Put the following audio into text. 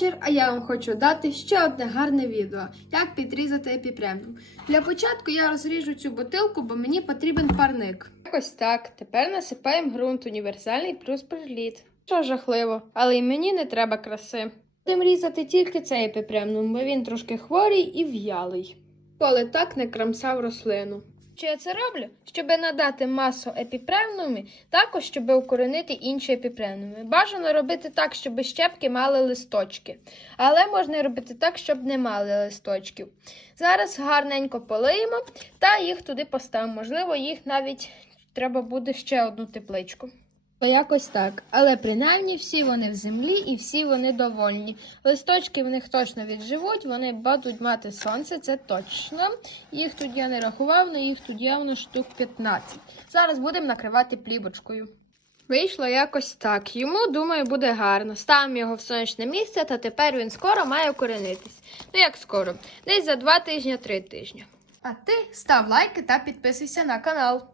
вечір, а я вам хочу дати ще одне гарне відео, як підрізати епіпремнум. Для початку я розріжу цю бутилку, бо мені потрібен парник. Якось так. Тепер насипаємо ґрунт універсальний плюс приліт. Що жахливо, але й мені не треба краси. Будемо різати тільки цей епіпремнум, бо він трошки хворий і в'ялий. Коли так не крамсав рослину. Що я це роблю? Щоб надати масу епіпремнумі, також щоб укоренити інші епіпревнуми. Бажано робити так, щоб щепки мали листочки. Але можна робити так, щоб не мали листочків. Зараз гарненько полиємо та їх туди поставимо. Можливо, їх навіть треба буде ще одну тепличку. Якось так. Але принаймні всі вони в землі і всі вони довольні. Листочки в них точно відживуть, вони будуть мати сонце, це точно. Їх тут я не рахував, але їх тут явно штук 15. Зараз будемо накривати плівочкою. Вийшло якось так. Йому, думаю, буде гарно. Ставимо його в сонячне місце, та тепер він скоро має укоренитись. Ну як скоро? Десь за два тижні, три тижні. А ти став лайки та підписуйся на канал.